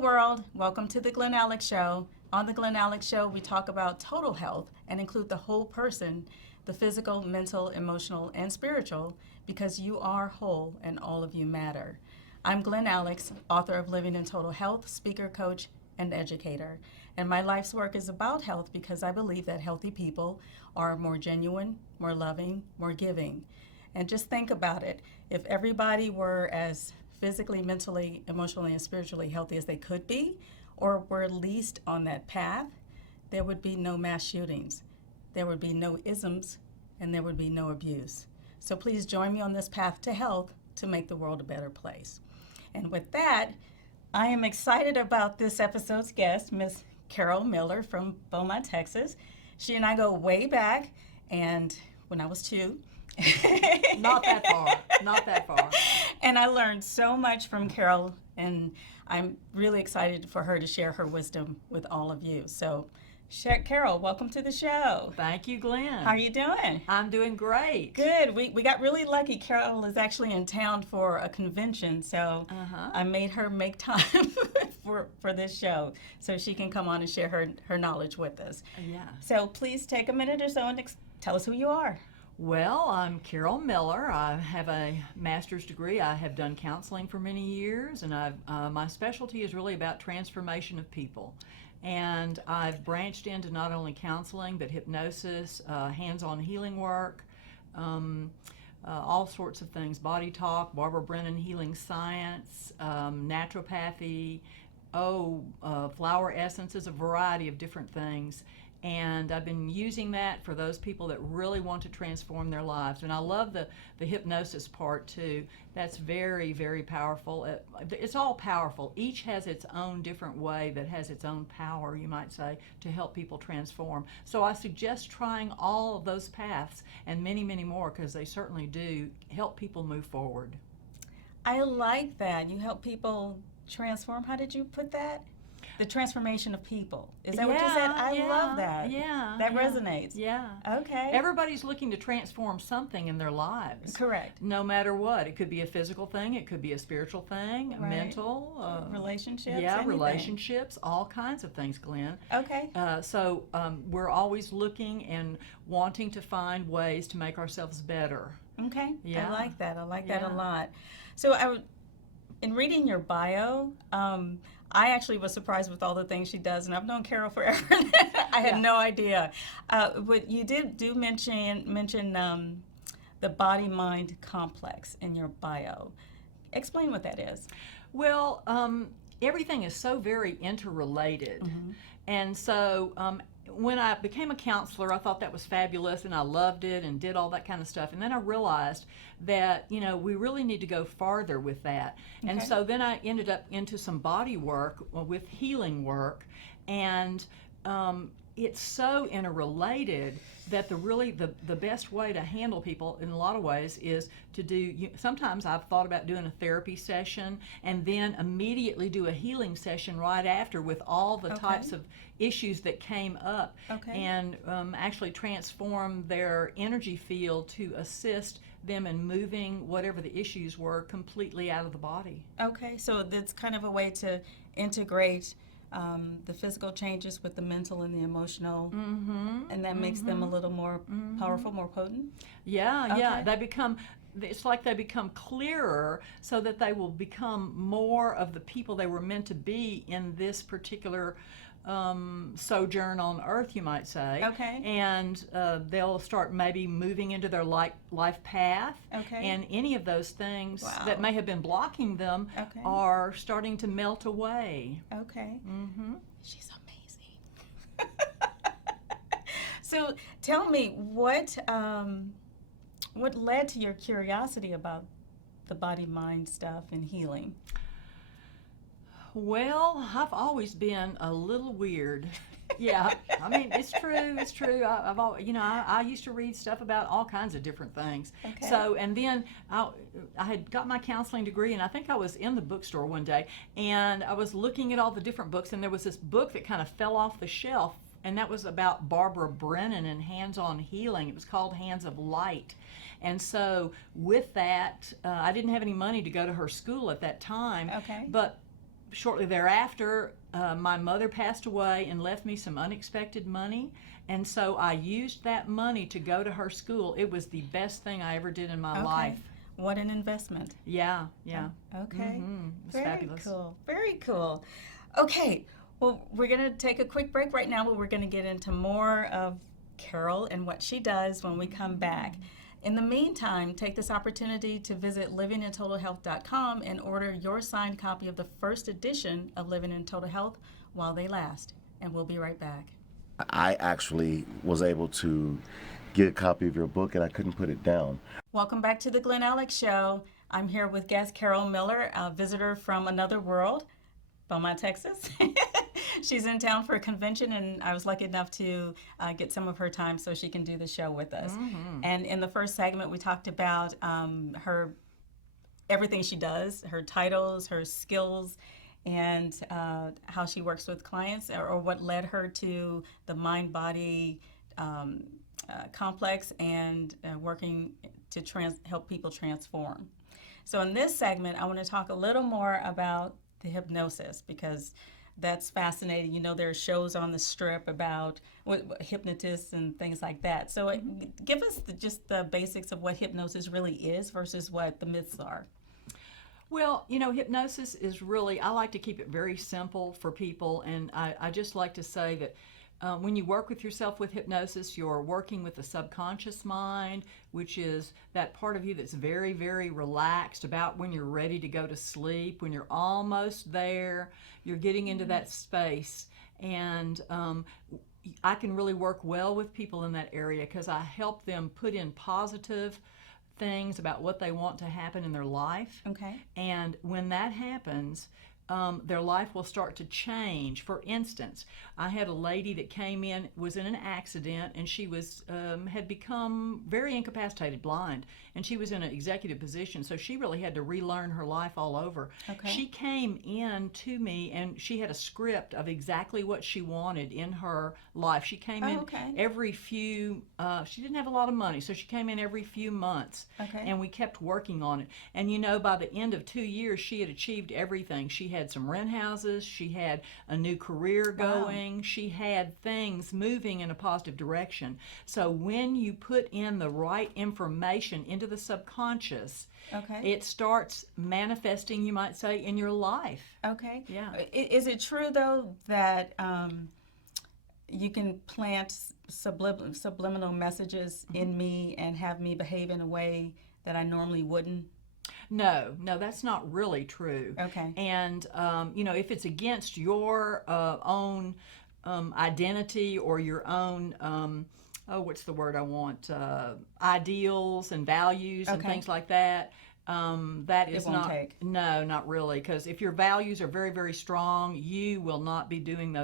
world. Welcome to the Glen Alex Show. On the Glen Alex Show, we talk about total health and include the whole person, the physical, mental, emotional, and spiritual, because you are whole and all of you matter. I'm Glen Alex, author of Living in Total Health, speaker, coach, and educator. And my life's work is about health because I believe that healthy people are more genuine, more loving, more giving. And just think about it. If everybody were as physically, mentally, emotionally, and spiritually healthy as they could be, or were at least on that path, there would be no mass shootings, there would be no isms, and there would be no abuse. So please join me on this path to health to make the world a better place. And with that, I am excited about this episode's guest, Miss Carole Miller from Beaumont, Texas. She and I go way back, and when I was 2. Not that far, not that far. And I learned so much from Carole, and I'm really excited for her to share her wisdom with all of you. So, Carole, welcome to the show. Thank you, Glenn. How are you doing? I'm doing great. Good. We got really lucky. Carole is actually in town for a convention, so I made her make time for this show so she can come on and share her knowledge with us. Yeah. So please take a minute or so and tell us who you are. Well, I'm Carole Miller. I have a master's degree. I have done counseling for many years, and my specialty is really about transformation of people. And I've branched into not only counseling, but hypnosis, hands-on healing work, all sorts of things, body talk, Barbara Brennan healing science, naturopathy, flower essences, a variety of different things. And I've been using that for those people that really want to transform their lives. And I love the hypnosis part too. That's very, very powerful. It's all powerful. Each has its own different way that has its own power, you might say, to help people transform. So I suggest trying all of those paths and many, many more, because they certainly do help people move forward. I like that. You help people transform. How did you put that? The transformation of people. Is that what you said? I love that. Yeah. That resonates. Yeah. Okay. Everybody's looking to transform something in their lives. Correct. No matter what. It could be a physical thing, it could be a spiritual thing, Right. mental. Relationships. Yeah, anything. relationships, all kinds of things, Glenn. Okay. So we're always looking and wanting to find ways to make ourselves better. Okay. Yeah. I like that. I like that Yeah. a lot. So in reading your bio, I actually was surprised with all the things she does, and I've known Carole forever. I had no idea. But you do mention the body-mind complex in your bio. Explain what that is. Well, everything is so very interrelated. Mm-hmm. And so when I became a counselor, I thought that was fabulous, and I loved it and did all that kind of stuff. And then I realized that, we really need to go farther with that. And Okay. so then I ended up into some body work with healing work, and it's so interrelated that the best way to handle people in a lot of ways is to do, sometimes I've thought about doing a therapy session and then immediately do a healing session right after with all the types of issues that came up, and actually transform their energy field to assist them in moving whatever the issues were completely out of the body. Okay, so that's kind of a way to integrate the physical changes with the mental and the emotional, and that makes them a little more powerful, more potent? Yeah, it's like they become clearer so that they will become more of the people they were meant to be in this particular sojourn on Earth, you might say. Okay. And they'll start maybe moving into their life path. Okay. And any of those things Wow. that may have been blocking them Okay. are starting to melt away. Okay. Mm-hmm. She's amazing. So tell me, what led to your curiosity about the body-mind stuff and healing? Well, I've always been a little weird. Yeah, I mean, it's true. I used to read stuff about all kinds of different things. Okay. So, and then I had got my counseling degree, and I think I was in the bookstore one day, and I was looking at all the different books, and there was this book that kind of fell off the shelf, and that was about Barbara Brennan and hands-on healing. It was called Hands of Light. And so with that, I didn't have any money to go to her school at that time. Okay. But shortly thereafter, my mother passed away and left me some unexpected money. And so I used that money to go to her school. It was the best thing I ever did in my Okay. life. What an investment. Yeah, yeah. Okay. It's Very fabulous. cool. Very cool. Okay. Well, we're going to take a quick break right now, but we're going to get into more of Carole and what she does when we come back. In the meantime, take this opportunity to visit livingintotalhealth.com and order your signed copy of the first edition of Living in Total Health while they last. And we'll be right back. I actually was able to get a copy of your book, and I couldn't put it down. Welcome back to the Glen Alex Show. I'm here with guest Carole Miller, a visitor from another world, Beaumont, Texas. She's in town for a convention, and I was lucky enough to get some of her time so she can do the show with us. And in the first segment, we talked about her everything she does, her titles, her skills, and how she works with clients, or what led her to the mind-body complex and working to help people transform. So in this segment, I want to talk a little more about the hypnosis, because that's fascinating. You know, there are shows on the Strip about hypnotists and things like that. So give us just the basics of what hypnosis really is versus what the myths are. Well, you know, hypnosis is really, I like to keep it very simple for people, and I just like to say that when you work with yourself with hypnosis, you're working with the subconscious mind, which is that part of you that's very, very relaxed about when you're ready to go to sleep, when you're almost there, you're getting into that space. And I can really work well with people in that area because I help them put in positive things about what they want to happen in their life. Okay. And when that happens, their life will start to change. For instance, I had a lady that came in, was in an accident, and she was had become very incapacitated, blind, and she was in an executive position, so she really had to relearn her life all over. Okay. She came in to me, and she had a script of exactly what she wanted in her life. She came in every few, she didn't have a lot of money, so she came in every few months, and we kept working on it. And you know, by the end of 2 years, she had achieved everything. She had some rent houses, she had a new career going, she had things moving in a positive direction. So when you put in the right information into the subconscious, it starts manifesting, you might say, in your life. Okay. Yeah. Is it true, though, that you can plant subliminal messages in me and have me behave in a way that I normally wouldn't? No, that's not really true. Okay. And, you know, if it's against your own identity or your own, what's the word I want, ideals and values and things like that, that is won't not, take. No, not really, because if your values are very, very strong, you will not be doing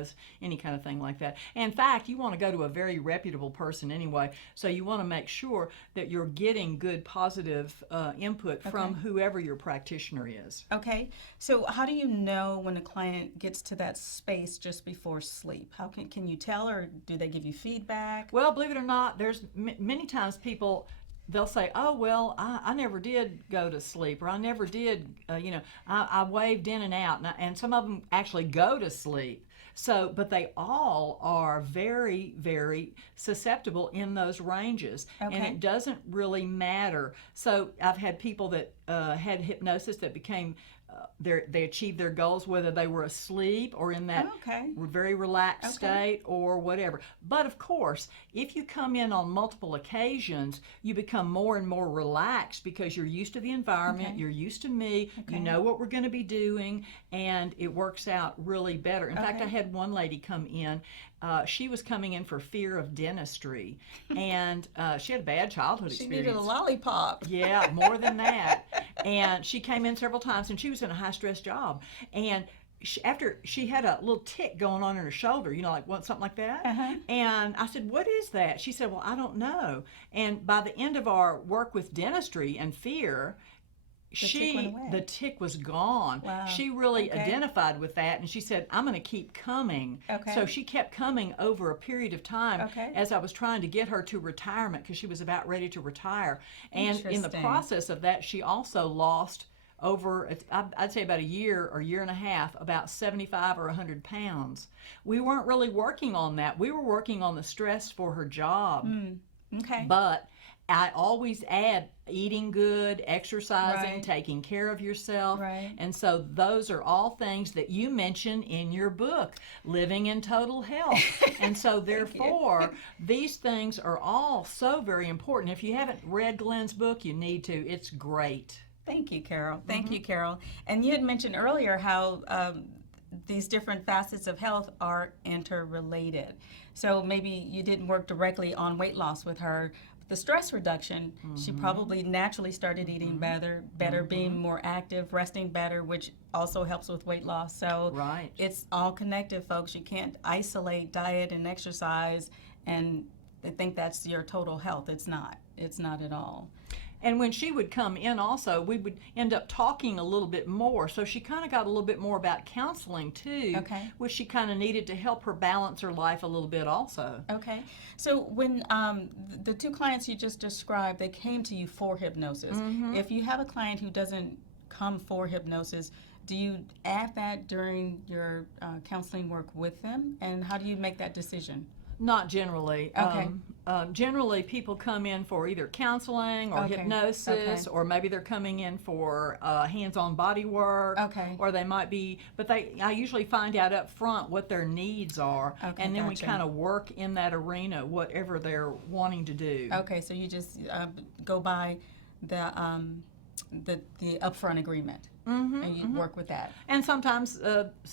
any kind of thing like that. In fact, you want to go to a very reputable person anyway, so you want to make sure that you're getting good, positive input from whoever your practitioner is. Okay, so how do you know when a client gets to that space just before sleep? How can you tell, or do they give you feedback? Well, believe it or not, there's many times people, they'll say, oh, well, I never did go to sleep, or I never did, I waved in and out. And some of them actually go to sleep. So, but they all are very, very susceptible in those ranges. And it doesn't really matter. So I've had people that had hypnosis that became, they achieved their goals, whether they were asleep or in that very relaxed state or whatever. But of course, if you come in on multiple occasions, you become more and more relaxed because you're used to the environment, you're used to me, you know what we're going to be doing, and it works out really better. In fact, I had one lady come in. She was coming in for fear of dentistry, and she had a bad childhood experience. She needed a lollipop. Yeah, more than that. And she came in several times, and she was in a high-stress job. And after she had a little tick going on in her shoulder, like something like that. And I said, what is that? She said, well, I don't know. And by the end of our work with dentistry and fear, the tick was gone. Wow. She really identified with that, and she said, I'm going to keep coming. So she kept coming over a period of time as I was trying to get her to retirement, because she was about ready to retire. And in the process of that, she also lost over, I'd say about a year or year and a half, about 75 or 100 pounds. We weren't really working on that. We were working on the stress for her job. Okay. But I always add eating good, exercising, Right. taking care of yourself. Right. And so those are all things that you mention in your book, Living in Total Health. And so therefore, these things are all so very important. If you haven't read Glen's book, you need to. It's great. Thank you, Carole. Thank you, Carole. And you had mentioned earlier how these different facets of health are interrelated. So maybe you didn't work directly on weight loss with her. The stress reduction, she probably naturally started eating better, being more active, resting better, which also helps with weight loss. So Right. it's all connected, folks. You can't isolate diet and exercise and think that's your total health. It's not. It's not at all. And when she would come in also, we would end up talking a little bit more. So she kind of got a little bit more about counseling too, Okay. which she kind of needed to help her balance her life a little bit also. Okay. So when the two clients you just described, they came to you for hypnosis. If you have a client who doesn't come for hypnosis, do you add that during your counseling work with them? And how do you make that decision? Not generally. Okay. Generally, people come in for either counseling or Okay. hypnosis, Okay. or maybe they're coming in for hands-on body work. Okay. Or they might be, but I usually find out up front what their needs are, Okay, and then we gotcha. kind of work in that arena, whatever they're wanting to do. Okay, so you just go by the upfront agreement, and you work with that. And sometimes,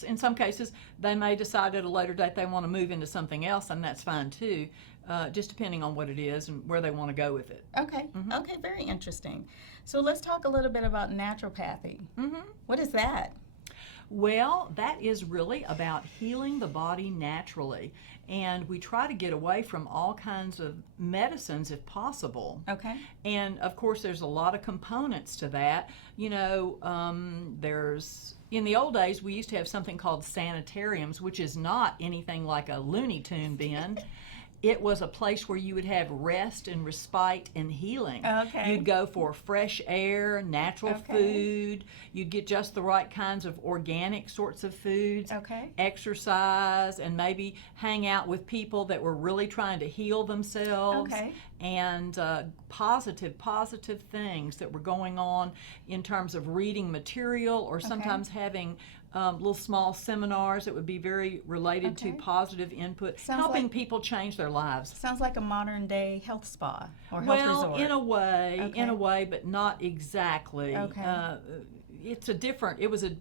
in some cases, they may decide at a later date they want to move into something else, and that's fine too, just depending on what it is and where they want to go with it. Okay. Okay, very interesting. So let's talk a little bit about naturopathy. What is that? Well, that is really about healing the body naturally. And we try to get away from all kinds of medicines if possible. Okay. And of course, there's a lot of components to that. You know, in the old days, we used to have something called sanitariums, which is not anything like a Looney Tune bin. It was a place where you would have rest and respite and healing. Okay. You'd go for fresh air, natural food. You'd get just the right kinds of organic sorts of foods. Okay. Exercise, and maybe hang out with people that were really trying to heal themselves. Okay. And positive things that were going on in terms of reading material, or sometimes having little small seminars that would be very related to Okay. positive input, Sounds helping like- people change their lives. Sounds like a modern day health spa or health Well, resort. in Okay. a way, but not exactly. Okay.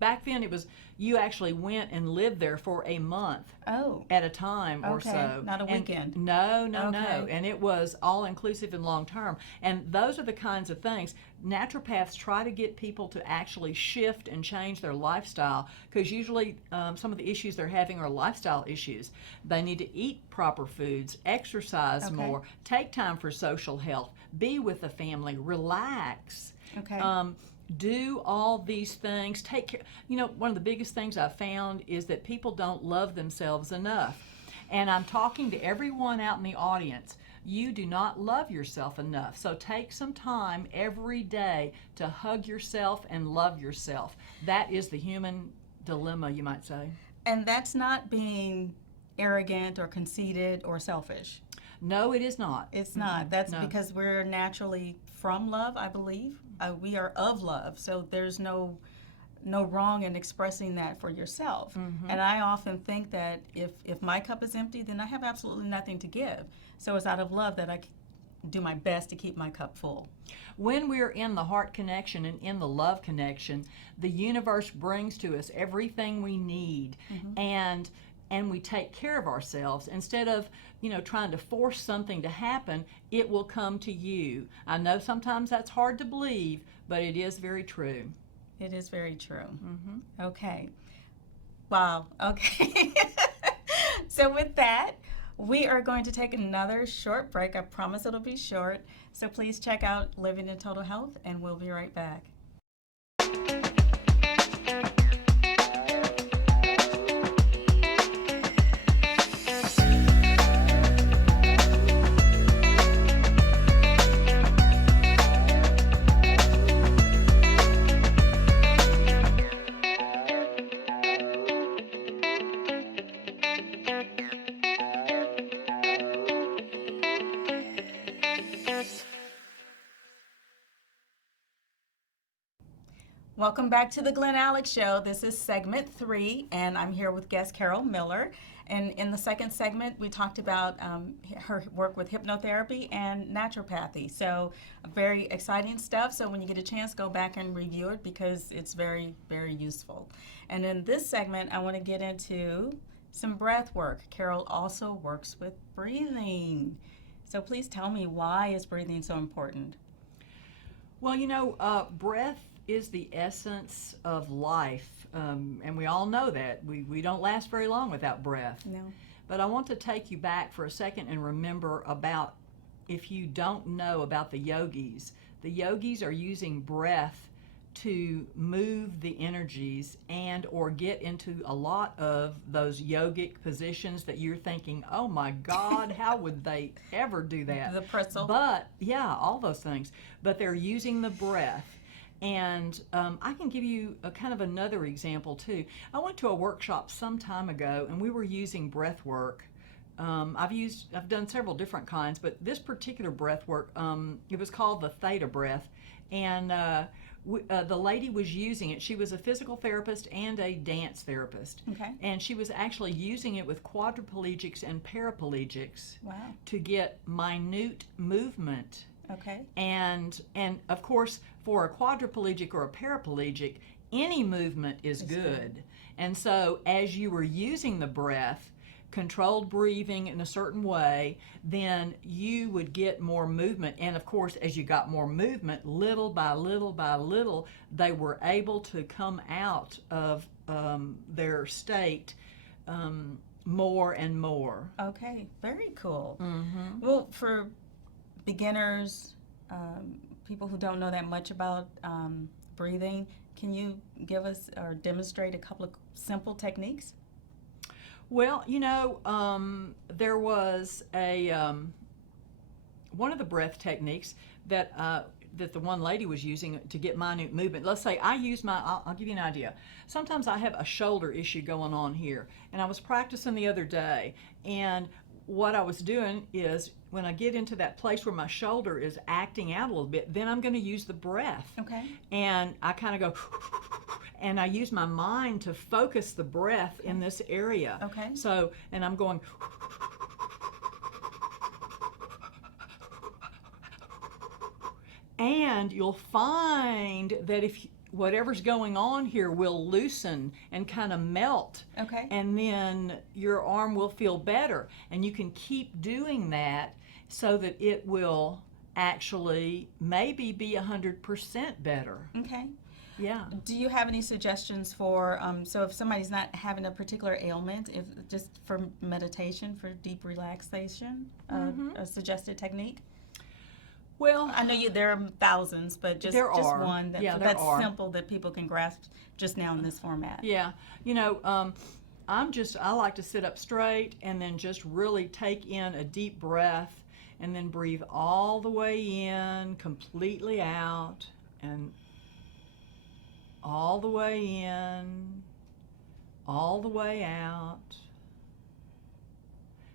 Back then it was, you actually went and lived there for a month Oh. at a time or Okay, so. not a And weekend. No. Okay. And it was all inclusive and long term. And those are the kinds of things naturopaths try to get people to actually shift and change their lifestyle, because usually some of the issues they're having are lifestyle issues. They need to eat proper foods, exercise Okay. more, take time for social health, be with the family, relax. Okay. Do all these things, take care. You know, one of the biggest things I've found is that people don't love themselves enough. And I'm talking to everyone out in the audience. You do not love yourself enough. So take some time every day to hug yourself and love yourself. That is the human dilemma, you might say. And that's not being arrogant or conceited or selfish. No, it is not. It's not. That's No. because we're naturally from love, I believe. We are of love, so there's no wrong in expressing that for yourself. And I often think that if my cup is empty, then I have absolutely nothing to give. So it's out of love that I do my best to keep my cup full. When we're in the heart connection and in the love connection, the universe brings to us everything we need, and we take care of ourselves. Instead of, trying to force something to happen, it will come to you. I know sometimes that's hard to believe, but it is very true. It is very true. Okay. Wow. Okay. So with that, we are going to take another short break. I promise it'll be short. So please check out Living in Total Health, and we'll be right back. Welcome back to the Glen Alex Show. This is segment 3, and I'm here with guest Carole Miller. And in the second segment, we talked about her work with hypnotherapy and naturopathy. So very exciting stuff. So when you get a chance, go back and review it because it's very, very useful. And in this segment, I want to get into some breath work. Carole also works with breathing. So please tell me, why is breathing so important? Well, breath is the essence of life, and we all know that. We don't last very long without breath. No. But I want to take you back for a second and remember about, if you don't know about the yogis are using breath to move the energies and or get into a lot of those yogic positions that you're thinking, oh my God, how would they ever do that? The pretzel. But, yeah, all those things. But they're using the breath. And I can give you a kind of another example too. I went to a workshop some time ago and we were using breath work. I've done several different kinds, but this particular breath work, it was called the theta breath. And the lady was using it. She was a physical therapist and a dance therapist. Okay. And she was actually using it with quadriplegics and paraplegics. Wow. To get minute movement. Okay. And of course, for a quadriplegic or a paraplegic, any movement is good. And so as you were using the breath, controlled breathing in a certain way, then you would get more movement. And of course, as you got more movement, little by little by little, they were able to come out of their state more and more. Okay, very cool. Mm-hmm. Well, for beginners, people who don't know that much about breathing, can you give us or demonstrate a couple of simple techniques? Well, there was one of the breath techniques that the one lady was using to get minute movement. Let's say I use I'll give you an idea. Sometimes I have a shoulder issue going on here, and I was practicing the other day, and what I was doing is when I get into that place where my shoulder is acting out a little bit, then I'm going to use the breath. Okay. And I kind of go, and I use my mind to focus the breath in this area. Okay. So, and I'm going, and you'll find that if whatever's going on here will loosen and kind of melt. Okay. And then your arm will feel better. And you can keep doing that so that it will actually maybe be 100% better. Okay. Yeah. Do you have any suggestions for, so if somebody's not having a particular ailment, if just for meditation, for deep relaxation, a suggested technique? Well, I know there are thousands, but just one that's simple that people can grasp just now in this format. Yeah. I like to sit up straight and then just really take in a deep breath and then breathe all the way in, completely out, and all the way in, all the way out.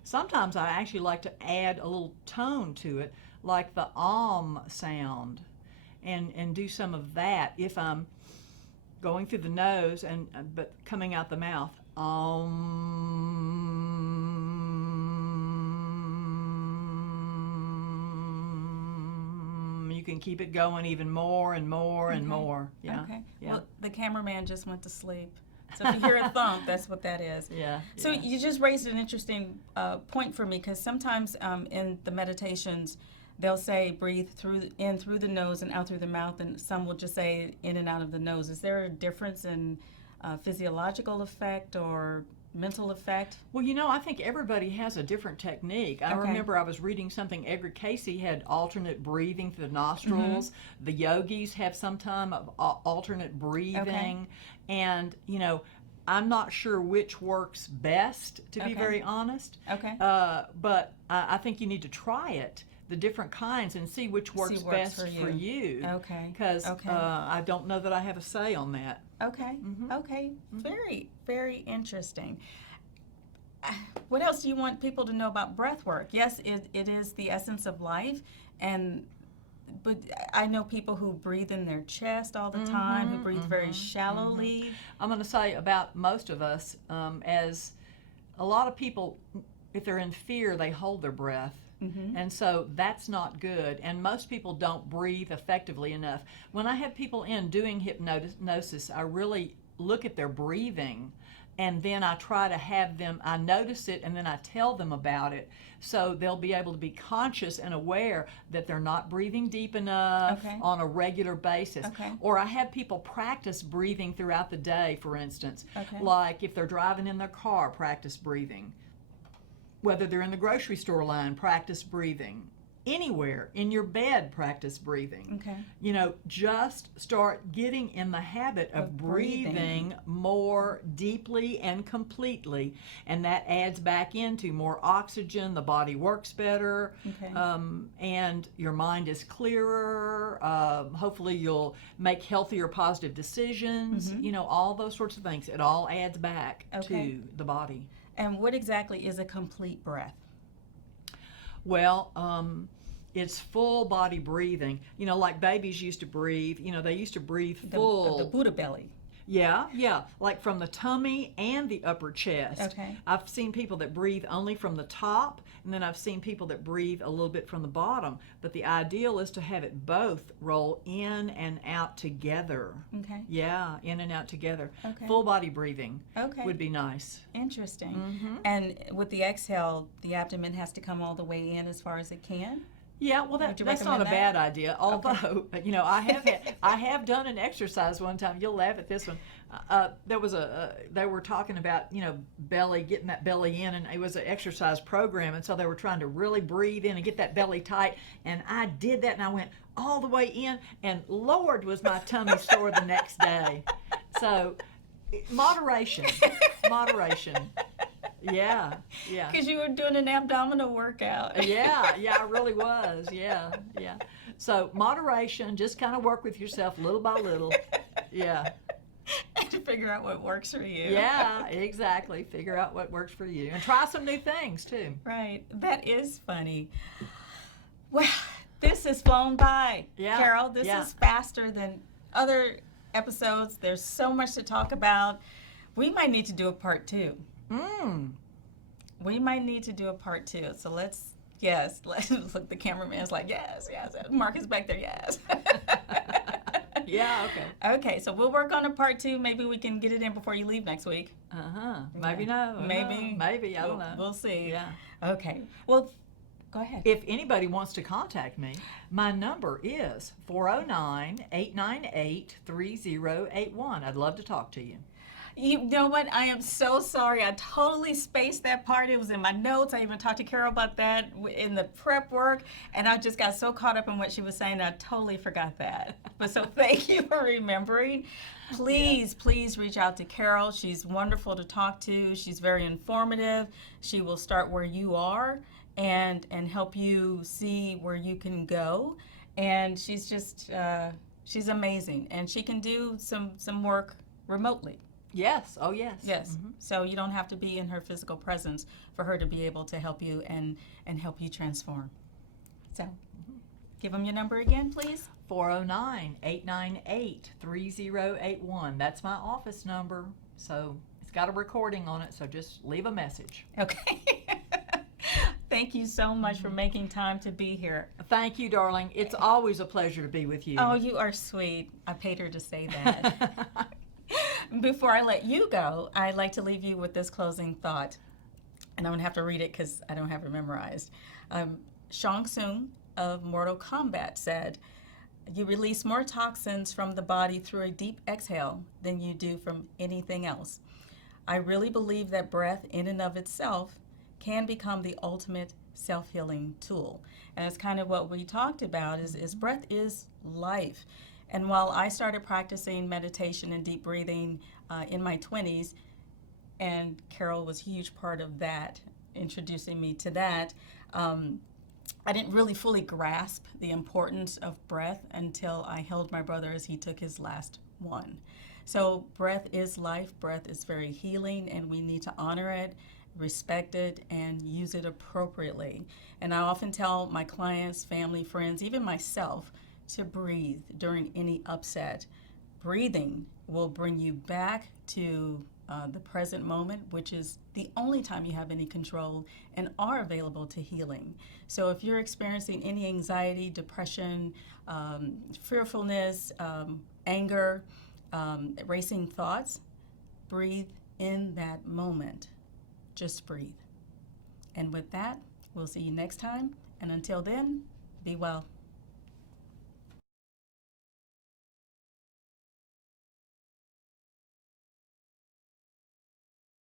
Sometimes I actually like to add a little tone to it, like the sound, and do some of that if I'm going through the nose but coming out the mouth. You can keep it going even more and more and more. Yeah. Okay. Yeah. Well, the cameraman just went to sleep. So if you hear a thump, that's what that is. Yeah. So you just raised an interesting point for me, because sometimes in the meditations, they'll say breathe in through the nose and out through the mouth, and some will just say in and out of the nose. Is there a difference in physiological effect or mental effect? Well, I think everybody has a different technique. I remember I was reading something, Edgar Cayce had alternate breathing through the nostrils. Mm-hmm. The yogis have some time of alternate breathing. Okay. And, I'm not sure which works best, to be very honest. Okay. But I think you need to try it, the different kinds, and see which works best for you. Okay. Because I don't know that I have a say on that. Okay. Mm-hmm. Okay. Mm-hmm. Very, very interesting. What else do you want people to know about breath work? Yes, it is the essence of life, and but I know people who breathe in their chest all the time, who breathe very shallowly. I'm going to say about most of us, as a lot of people, if they're in fear, they hold their breath. And so that's not good. And most people don't breathe effectively enough. When I have people in doing hypnosis, I really look at their breathing, and then I try to have them, I notice it, and then I tell them about it. So they'll be able to be conscious and aware that they're not breathing deep enough on a regular basis. Or I have people practice breathing throughout the day, for instance. Like if they're driving in their car, practice breathing. Whether they're in the grocery store line, practice breathing. Anywhere, in your bed, practice breathing. You know, just start getting in the habit of breathing more deeply and completely, and that adds back into more oxygen, the body works better, and your mind is clearer. Hopefully you'll make healthier, positive decisions, you know, all those sorts of things. It all adds back to the body. And what exactly is a complete breath? Well, it's full body breathing. You know, like babies used to breathe. You know, they used to breathe full. The Buddha belly. Yeah, like from the tummy and the upper chest. Okay. I've seen people that breathe only from the top, and then I've seen people that breathe a little bit from the bottom. But the ideal is to have it both roll in and out together. Okay. Yeah, in and out together. Okay. Full body breathing Okay. would be nice. Interesting. And with the exhale, the abdomen has to come all the way in as far as it can? Yeah, well, that's not a bad idea. Although, you know, I have done an exercise one time. You'll laugh at this one. There was they were talking about, you know, belly, getting that belly in, and it was an exercise program, and so they were trying to really breathe in and get that belly tight. And I did that, and I went all the way in, and Lord, was my tummy sore the next day. So, moderation. Yeah. Because you were doing an abdominal workout. Yeah, I really was. Yeah. So moderation, just kind of work with yourself little by little. Yeah. To figure out what works for you. Yeah, exactly. Figure out what works for you. And try some new things, too. Right. That is funny. Well, this has flown by, Carole. This is faster than other episodes. There's so much to talk about. We might need to do a part 2. We might need to do a part 2. So let's look, the cameraman's like, yes. Marcus back there, yes. Yeah, okay. Okay, so we'll work on a part 2. Maybe we can get it in before you leave next week. Maybe no. Maybe, I don't know. We'll see. Yeah. Okay. Well, go ahead. If anybody wants to contact me, my number is 409-898-3081. I'd love to talk to you. You know what? I am so sorry. I totally spaced that part. It was in my notes. I even talked to Carole about that in the prep work, and I just got so caught up in what she was saying, I totally forgot that. But so thank you for remembering. Please reach out to Carole. She's wonderful to talk to. She's very informative. She will start where you are and help you see where you can go. And she's just, she's amazing. And she can do some work remotely. Yes. Oh, yes. Yes. So you don't have to be in her physical presence for her to be able to help you and help you transform. So give them your number again, please. 409-898-3081. That's my office number. So it's got a recording on it, so just leave a message. Okay. Thank you so much for making time to be here. Thank you, darling. It's always a pleasure to be with you. Oh, you are sweet. I paid her to say that. Before I let you go, I'd like to leave you with this closing thought. And I'm going to have to read it because I don't have it memorized. Shang Tsung of Mortal Kombat said, "You release more toxins from the body through a deep exhale than you do from anything else." I really believe that breath in and of itself can become the ultimate self-healing tool. And it's kind of what we talked about is breath is life. And while I started practicing meditation and deep breathing in my 20s, and Carole was a huge part of that, introducing me to that, I didn't really fully grasp the importance of breath until I held my brother as he took his last one. So breath is life, breath is very healing, and we need to honor it. respect it, and use it appropriately. And I often tell my clients, family, friends, even myself, to breathe during any upset. Breathing will bring you back to the present moment, which is the only time you have any control and are available to healing. So if you're experiencing any anxiety, depression, fearfulness, anger, racing thoughts, breathe in that moment. Just breathe. And with that, we'll see you next time. And until then, be well.